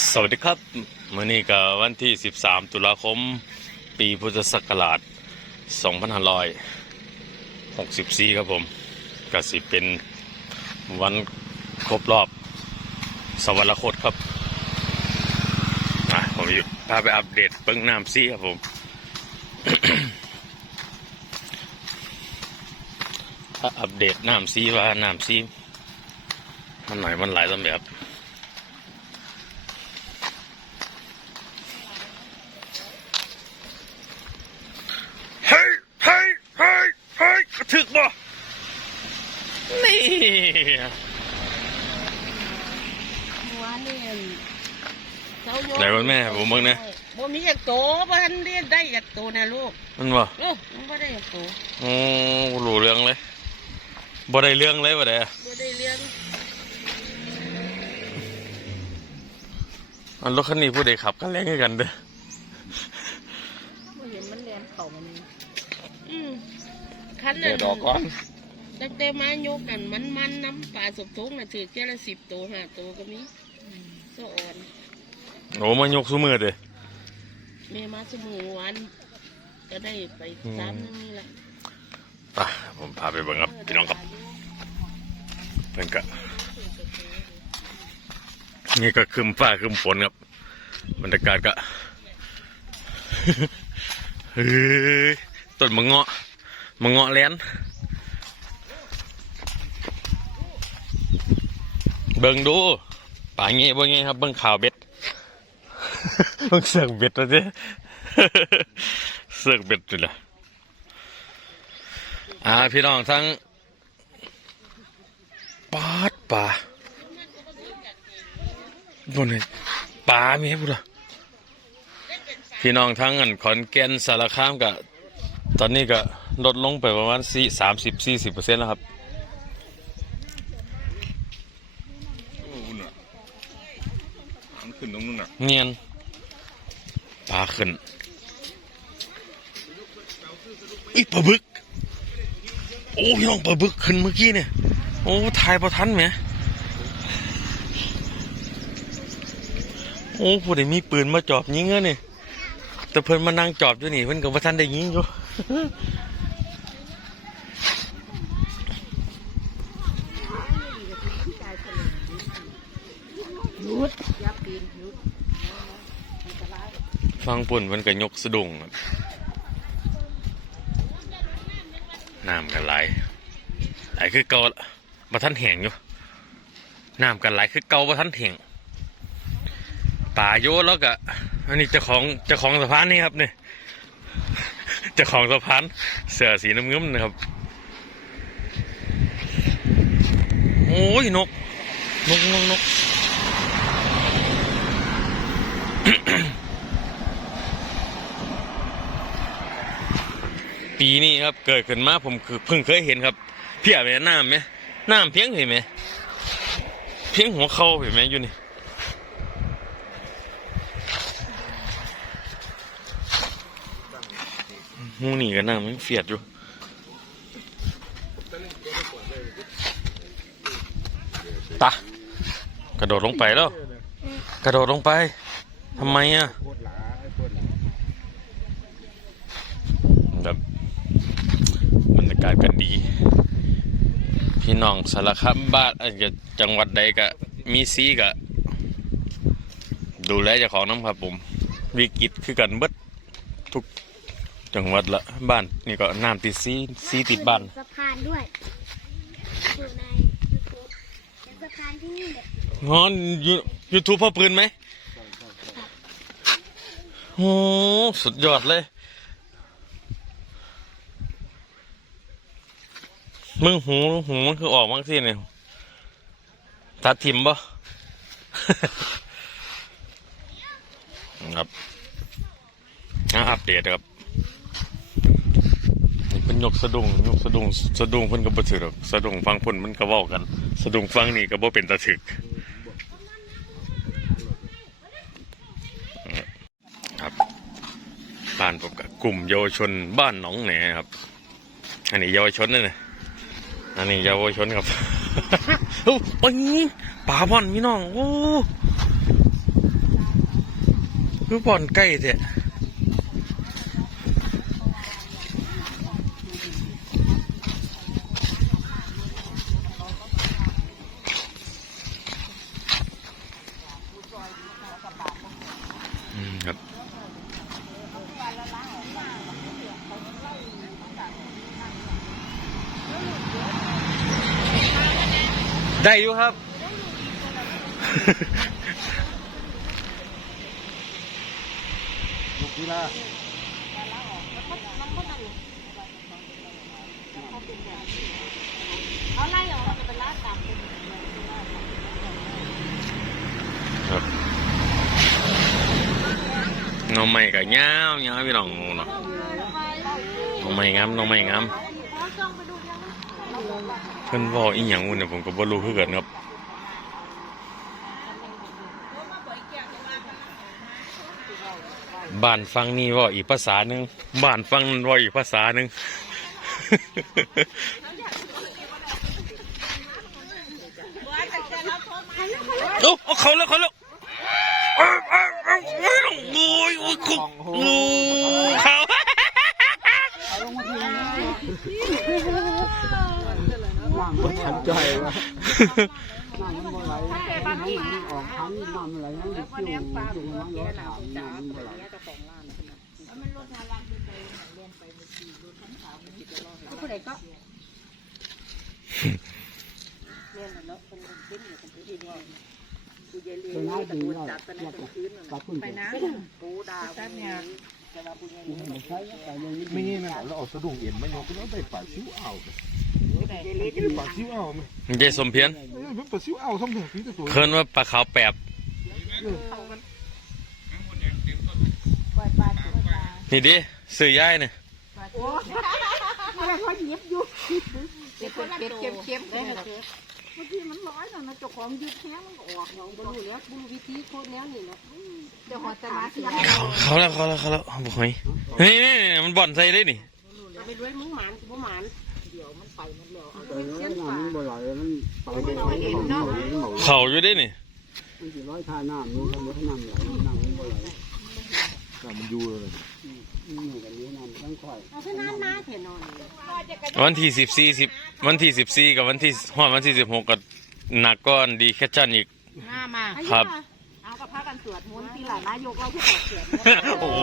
สวัสดีครับมื่อนี้ก็วันที่ 13 ตุลาคม ปีพุทธศักราช 2564 ครับผมก็สิเป็นวันครบรอบ สวรรคตครับอะผมอยู่พาไปอัปเดตเบิ้งน้ำซีครับผม ถ้าอัปเดตน้ำซีว่าน้ำซีมันไหนมันไหลายลำแบบ เฮ้ยเฮ้ยเฮ้ยเฮ้ยกระถึกบ่นี่ หัว นี่เจ้าโยไหนวันแม่ผมเบิ่งนะบ่มีอยากโตบ่ทันเรียนได้อยากโตนะลูกมันบ่เออมันบ่ได้อยากโตโอ้รู้เรื่องเลยบ่ได้เรื่องเลยบ่ได้อะบ่ได้เรียนอันรถคันนี้ผู้ใดขับกันแรงคือกันเด้อบ่เห็นมันเรียนเข้ามันอืมคันเดี๋นั้ยวนดอกก่อน ตั้งแต่มายกกันมันมันน้ำปลาสบทงน่ะถือแค่ละ10โต5โตก็มีโซอ่อนโอ้มายกซุมือเด้อแม่มาสมือวันก็ได้ไปตามนึงนี่แหละไปผมพาไปเบิ่งครับพี่น้องครับเพิ่นก็นี่ก็ครึมฟ้าครึมฝนครับบรรยากาศก็เฮ้ยต้นมะเงาะมะเงาะแลน เบิ่งดูป่าเงี้ยบ่เงี้ยครับเบิ่งข่าวเบ็ดเบิ่งเสือกเบ็ดแล้วเจ้เสือกเบ็ดนี่แหละอ่าพี่น้องทั้งปาดป่าบนนี้ป่ามีให้พูดอะพี่น้องทั้งอันขอนแก่นสารคามกับตอนนี้ก็ลดลงไปประมาณสี่สามสิบสี่สิบเปอร์เซ็นต์แล้วครับ อุ่นอะมัน ขึ้นตรงนู้นอะเนียนปลาขึ้นอีปลาบึก โอ้พี่น้องปลาบึกขึ้นเมื่อกี้เนี่ย โอ้ถ่ายพอทันไหมโอ้ผู้ใดมีปืนมาจอบยิงเงี้ยนี่แต่เพิ่นมานั่งจอบอยู่นี่เพิ่นกับว่าทันได้ยิงอยู่หยุด ฟังปุ่นมันก็ยกสะดุ้งน้ำกันไหลไหลคือเกาละมานแห้งอยู่น้ำกันไหลคือเกามาทันแห้งป่าโยแล้วก็อันนี้จ้าของจ้าของสะพานนี่ครับเนี่ยจ้าของสะพานเสือสีน้ำเงินนะครับโอ้ยนก นกนกนก ปีนี้ครับเกิดขึ้นมาผมคือเพิ่งเคยเห็นครับ เพียบเลยน้ำไหมน้ำเพียงเห็นไหมเพียงหัวเข่าเห็นไหมอยู่นี่หมูนี่ก็น้ำมันเฟียดอยู่ตากระโดดลงไปแล้ว กระโดดลงไปทำไมอะ แบบบรรยากาศก็ดี พี่น้องสารคามบ้านเอ้ยจังหวัดใดก็มีซีก็ดูแลเจ้าของน้ำครับผมวิกฤตคือกันเบิดทุกจังหวัดละบ้านนี่ก็น้ำติดซีซีติดบ้านสะพานด้วยอยู่ในยูทูบเป็นสะพานที่นี่แหละงอนยูยูทูบพ่อปืนไหมโอ้สุดยอดเลย มึงหูหูมันคือออกมั้งสิเนี่ยตัดทิมบ่ครับอะอัปเดตครับนี่เป็นยกสะดุ้งยกสะดุ้งสะดุ้งเพิ่นก็บ่ถือหรอกสะดุ้งฟังเพิ่นมันก็เว้ากัน สะดุ้งฟังนี่ก็บ่เป็นตาถึกครับบ้านผมกับกลุ่มเยาวชนบ้านหนองแหนครับ อันนี้เยาวชนนี่นะ อันนี้เยาวชนครับโอ้ยป่าบ่อนพี่น้อง โอ้คือบ่อนใกล้เถอะ ได้อยู่ครับ ลูกที่ละเอาไล่ออกมาเป็นลาดต่ำเป็นครับน้องใหม่กับย่าวย่าวพี่น้องเนาะน้องใหม่งามน้องใหม่งามเพิ่นว้าอีหยังวุ่นเนี่ยผมก็บ่รู้คือกันครับบ้านฟังนี่ว่าอีกภาษาหนึ่งบ้านฟังนั่นว่าอีกภาษาหนึ่งเอาเอาเขาแล้วเขาแล้วเอาเอาเอาเอาโอ้ยโอ้ยคุกโอ้เขา ทันใจวะบางทีออกทั้งน้ำอะไรนั่นอยู่อยู่น้ำร้อนถามน้ำอะไรผู้ใดก็เป็นน้ำดีเราอยากตัดขึ้นไปน้ำปูดาวเนี่ยไปเนี่ไม่งี้นะเราเอาสะดุ้งเอ็นมายกแล้วไปป่าซิวเอา ปป่าซิวเอาไหมมันใจสมเพียนเออป่าซิวเอาทั้งหมดพี่ตัวเคินว่าปลาขาวแปบนี่ดิซื้อย่ายเนี่ยเก็บเก็บเก็บเก็บเก็บเมื่อกี้มันร้อยนะเจ้าของยึดแข้งมันก็ออกเราบ่รู้แล้วบ่รู้วิธีโคตรแล้วนี่เนาะเดี๋ยวหอดแต่มาสิเขาเขาแล้วเขาแล้วเขาแล้วบอกให้นี่นี่นี่มันบ่อนใส่ได้นี่เอาไปด้วยมึงหมานกูบ่หมาน แต่แล้วน้ำมันบ่ไหลมันไปไม่ไหลมันหมดเขาอยู่ได้นี่มันจะร้อยท่าน้ำมันก็ร้อยน้ำไหลน้ำมันบ่ไหลมันอยู่เลยมันอยู่กันนี้น้ำต้องคอยเอาเส้นนั้นมาเถอะนอนวันที่สิบสี่สิบวันที่สิบสี่กับวันที่ฮอดวันที่สิบหกก็หนักก้อนดีแคชชั่นอีกหน้ามาครับ เอากับพากันสวดมนต์ที่หลานนายกเราผู้ตอบเสียงโอ้โห